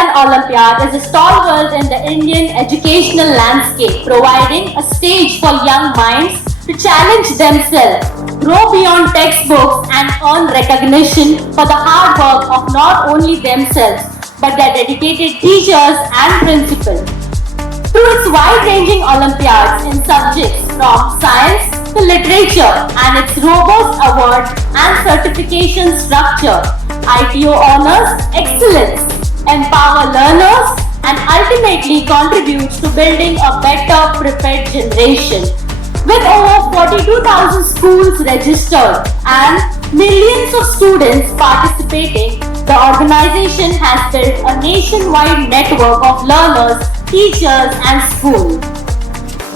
Talent Olympiad is a stalwart in the Indian educational landscape, providing a stage for young minds to challenge themselves, grow beyond textbooks, and earn recognition for the hard work of not only themselves but their dedicated teachers and principals. Through its wide-ranging Olympiads in subjects from science to literature and its robust award and certification structure, ITO honors excellence, empower learners, and ultimately contributes to building a better prepared generation. With over 42,000 schools registered and millions of students participating, the organization has built a nationwide network of learners, teachers, and schools.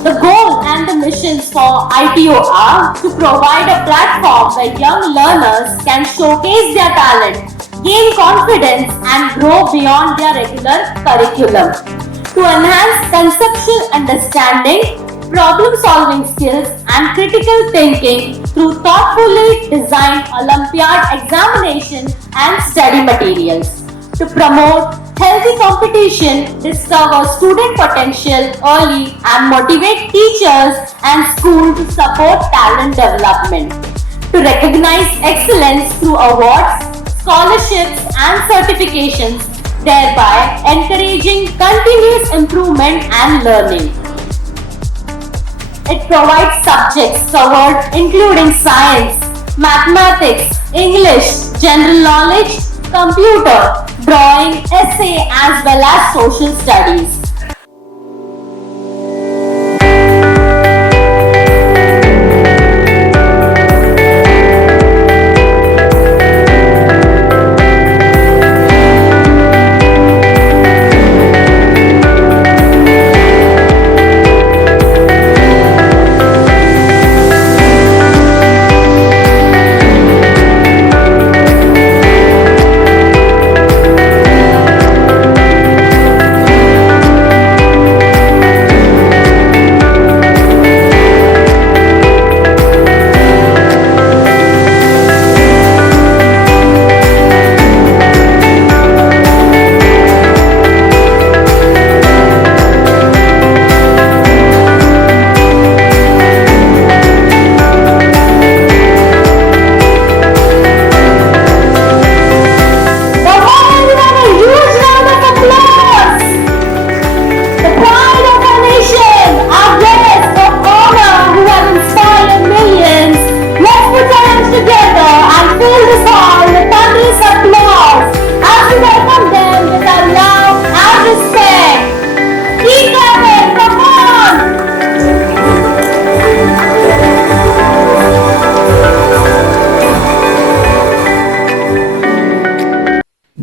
The goal and the missions for ITO are to provide a platform where young learners can showcase their talent, gain confidence, and grow beyond their regular curriculum. To enhance conceptual understanding, problem-solving skills, and critical thinking through thoughtfully designed Olympiad examination and study materials. To promote healthy competition, discover student potential early, and motivate teachers and schools to support talent development. To recognize excellence through awards, scholarships, and certifications, thereby encouraging continuous improvement and learning. It provides subjects covered including science, mathematics, English, general knowledge, computer, drawing, essay, as well as social studies.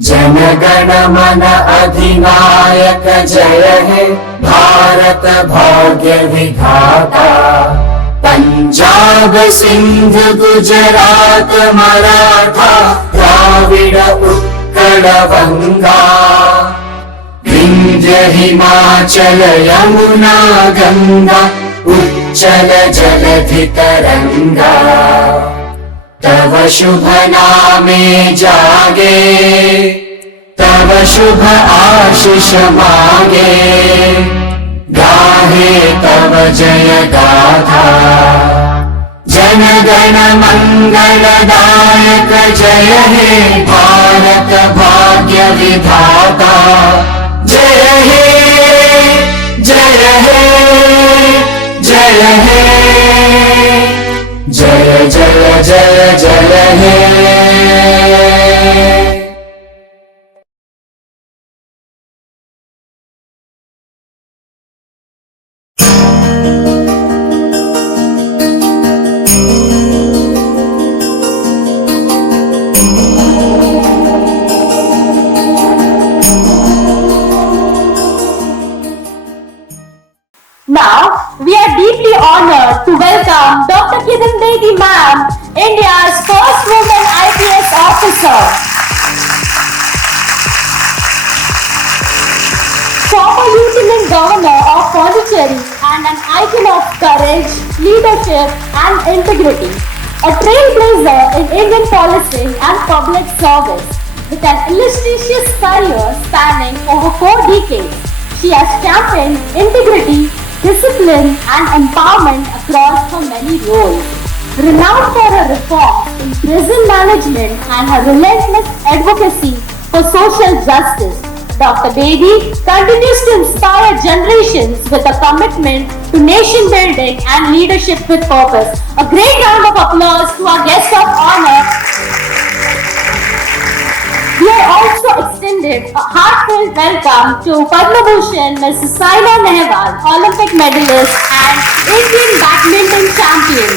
जनगण मन अधिनायक जय हे भारत भाग्य विधाता। पंजाब सिंध गुजरात मराठा द्राविड उत्कल गंगा, विंध्य हिमाचल यमुना गंगा उच्चल जलधि तरंगा। तव शुभ नामे जागे, तव शुभ आशीष मागे, गाहे तव जय गाथा। जन गण मंगलदायक जय हे भारत भाग्य विधाता। जय हे जय हे जय हे, जय जय जय जय हे। Now, we are deeply honored to welcome Dr. Kiran Bedi Ma'am, India's first woman IPS officer. Former Lieutenant Governor of Pondicherry and an icon of courage, leadership and integrity. A trailblazer in Indian policing and public service. With an illustrious career spanning over 4 decades, she has championed integrity, discipline, and empowerment across her many roles. Renowned for her reforms in prison management and her relentless advocacy for social justice, Dr. Bedi continues to inspire generations with a commitment to nation building and leadership with purpose. A great round of applause to our guest of honor. We are also extended a heartfelt welcome to Padma Bhushan Mrs. Saina Nehwal, Olympic medalist and Indian badminton champion.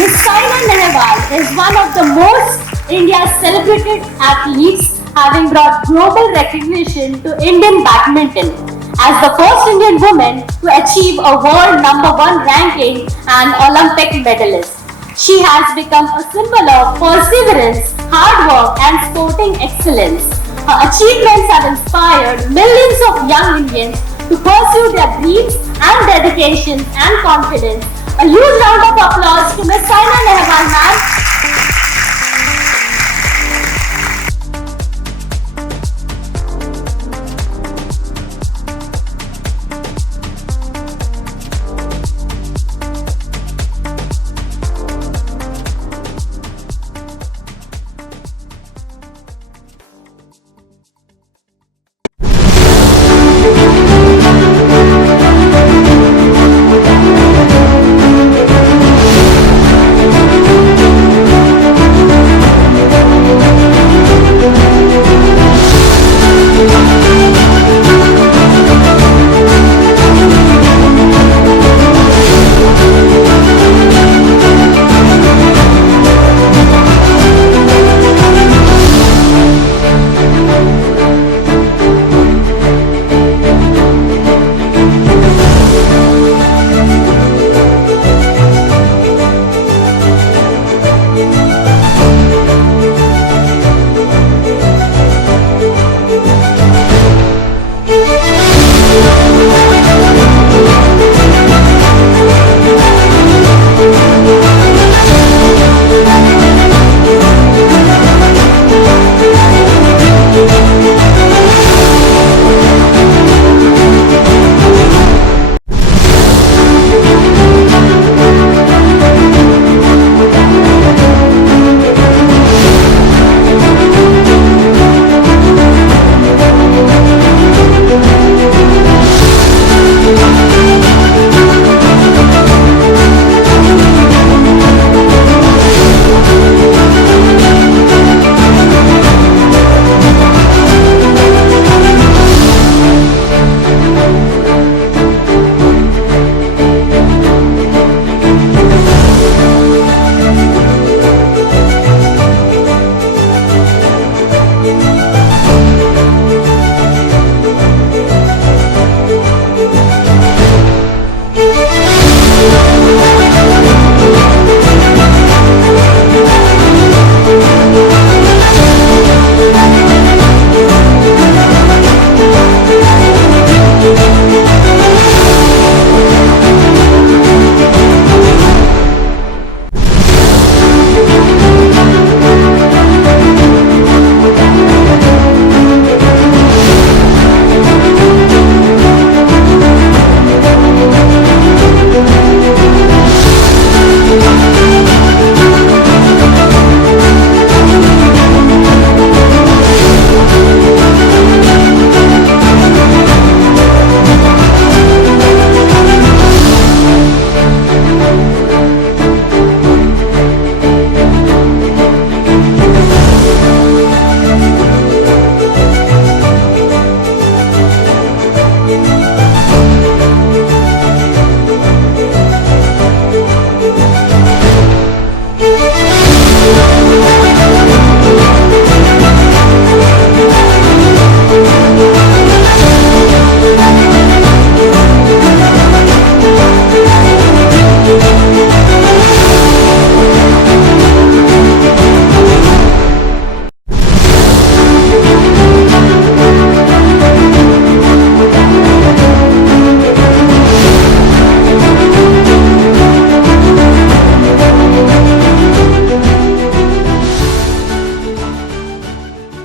Ms. Saina Nehwal is one of the most India's celebrated athletes, having brought global recognition to Indian badminton as the first Indian woman to achieve a world #1 ranking and Olympic medalist. She has become a symbol of perseverance, hard work, and sporting excellence. Her achievements have inspired millions of young Indians to pursue their dreams and dedication and confidence. A huge round of applause to Ms. Saina Nehwal.